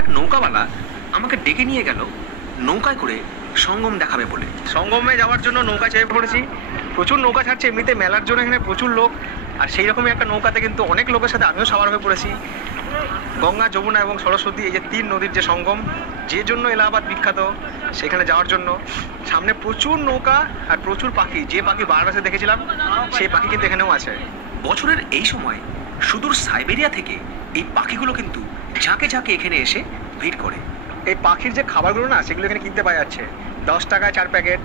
এক নৌকাওয়ালা আমাকে ডেকে নিয়ে গেল নৌকায় করে সঙ্গম দেখাবে বলে। সঙ্গমে যাওয়ার জন্য নৌকা চেপে পড়েছি। প্রচুর নৌকা ছাড়ছে, এমনিতে মেলার জন্য এখানে প্রচুর লোক, আর সেই রকমই একটা নৌকাতে কিন্তু অনেক লোকের সাথে আমিও সবার হয়ে পড়েছি। গঙ্গা, যমুনা এবং সরস্বতী, এই যে 3 নদীর যে সঙ্গম, যে জন্য এলাহাবাদ বিখ্যাত, সেখানে যাওয়ার জন্য সামনে প্রচুর নৌকা আর প্রচুর পাখি। যে পাখি বারাণসীতে দেখেছিলাম সেই পাখি কিন্তু এখানেও আছে। বছরের এই সময় সুদূর সাইবেরিয়া থেকে এই পাখিগুলো কিন্তু ঝাঁকে ঝাঁকে এখানে এসে ভিড় করে। এই পাখির যে খাবারগুলো না, সেগুলো এখানে কিনতে পাওয়া যাচ্ছে। 10 টাকায় 4 প্যাকেট,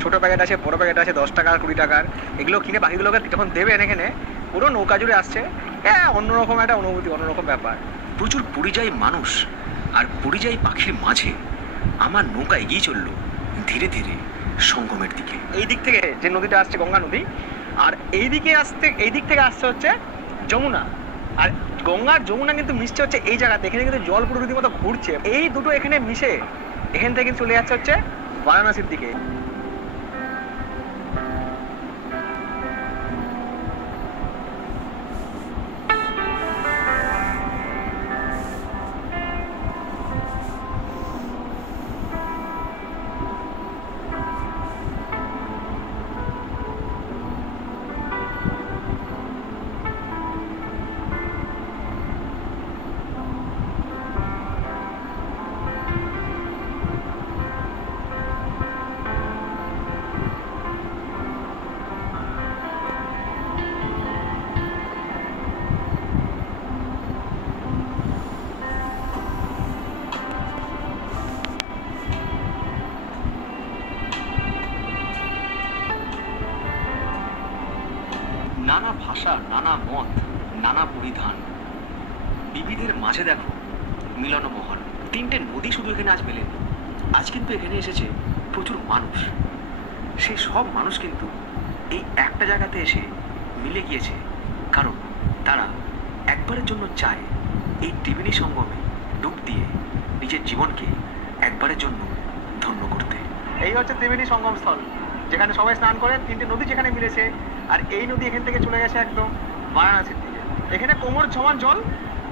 ছোটো প্যাকেট আছে, বড়ো প্যাকেট আছে 10 টাকা আর 20 টাকার। এগুলো কিনে পাখিগুলোকে যখন দেবেন এখানে, পুরো নৌকা জুড়ে আসছে, অন্যরকম একটা অনুভূতি, অন্যরকম ব্যাপার। প্রচুর পরিযায়ী মানুষ আর পরিযায়ী পাখির মাঝে আমার নৌকা এগিয়ে চললো ধীরে ধীরে সঙ্গমের দিকে। এই দিক থেকে যে নদীটা আসছে গঙ্গা নদী, আর এই দিক থেকে আসছে হচ্ছে যমুনা। আর গঙ্গা আর যমুনা কিন্তু মিশছে হচ্ছে এই জায়গাতে। এখানে কিন্তু জল পুরো রীতিমতো ঘুরছে, এই দুটো এখানে মিশে এখান থেকে চলে যাচ্ছে হচ্ছে বারাণসীর দিকে। নানা ভাষা, নানা মত, নানা পরিধান, বিবিধের মাঝে দেখো মিলনমোহন। 3টে নদী শুধু এখানে আজ মেলেনি, আজ কিন্তু এখানে এসেছে প্রচুর মানুষ। সেই সব মানুষ কিন্তু এই একটা জায়গাতে এসে মিলে গিয়েছে, কারণ তারা একবারের জন্য চায় এই ত্রিবেণী সঙ্গমে ডুব দিয়ে নিজের জীবনকে একবারের জন্য ধন্য করতে। এই হচ্ছে ত্রিবেণী সঙ্গম স্থল, যেখানে সবাই স্নান করে। 3টে নদী যেখানে মিলেছে, আর এই নদী এখান থেকে চলে গেছে একদম বারাণসীর দিকে। এখানে কোমর সমান জল,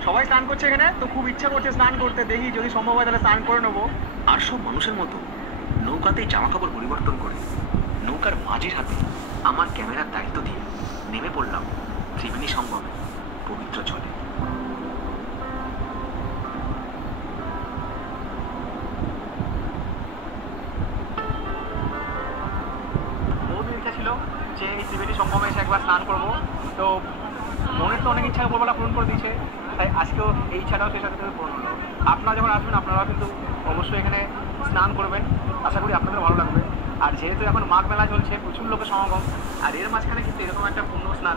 সবাই স্নান করছে এখানে। তো খুব ইচ্ছা করছে স্নান করতে, দেখি যদি সম্ভব হয় তাহলে স্নান করে নেবো। আর সব মানুষের মতো নৌকাতেই জামা কাপড় পরিবর্তন করে নৌকার মাঝির হাতে আমার ক্যামেরার দায়িত্ব দিয়ে নেমে পড়লাম ত্রিবেণী সঙ্গমে পবিত্র জলে। বহুদিন ইচ্ছা ছিল যে এই ত্রিবেণী সঙ্গমে এসে একবার স্নান করবো, তো মনের তো অনেক ইচ্ছা উপরবেলা পূরণ করে দিয়েছে, তাই আজকেও এই ইচ্ছাটাও সেই সাথে পূরণ হলো। আপনারা যখন আসবেন আপনারাও কিন্তু অবশ্যই এখানে স্নান করবেন, আশা করি আপনাদের ভালো লাগবে। আর যেহেতু এখন মাঘ মেলা চলছে, প্রচুর লোকের সমাগম, আর এর মাঝখানে কিন্তু এরকম একটা পূর্ণ স্নান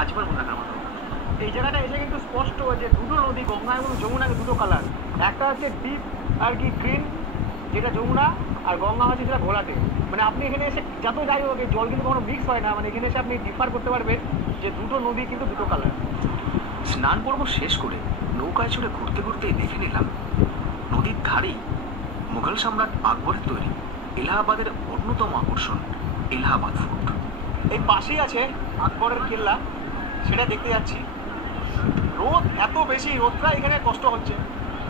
আজীবন মনে রাখার মতো। এই জায়গাটা এসে কিন্তু স্পষ্ট যে দুটো নদী, গঙ্গা এবং যমুনাকে দুটো কালার। একটা হচ্ছে ডিপ আর কি গ্রিন, যেটা যমুনা, আর গঙ্গা হচ্ছে যেটা ঘোলাটে। মানে আপনি এখানে এসে যত যাই হোক জল কিন্তু কোনো মিক্স হয় না, মানে এখানে এসে আপনি ডিফার করতে পারবেন যে দুটো নদী কিন্তু দুটো কালার। স্নান পর্ব শেষ করে নৌকায় চড়ে ঘুরতে ঘুরতেই দেখে নিলাম নদীর ধারেই মুঘল সম্রাট আকবরের তৈরি এলাহাবাদের অন্যতম আকর্ষণ এলাহাবাদ ফোর্ট। এই পাশেই আছে আকবরের কেল্লা, সেটা দেখতে যাচ্ছি। রোদ এত বেশি, রোদটা এখানে কষ্ট হচ্ছে।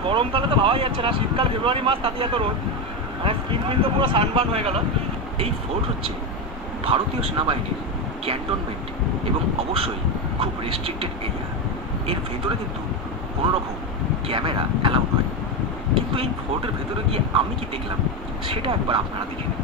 গরমকালে তো ভাবাই যাচ্ছে না, শীতকাল ফেব্রুয়ারি মাস তাতে এত রোদ, মানে স্কিন কিন্তু পুরো সানবার্ন হয়ে গেল। এই ফোর্ট হচ্ছে ভারতীয় সেনাবাহিনীর ক্যান্টনমেন্ট এবং অবশ্যই খুব রেস্ট্রিক্টেড এরিয়া। এর ভেতরে কিন্তু কোনো রকম ক্যামেরা অ্যালাউ নয়। কিন্তু এই ফোর্টের ভেতরে গিয়ে আমি কি দেখলাম সেটা একবার আপনারা দেখে নিন।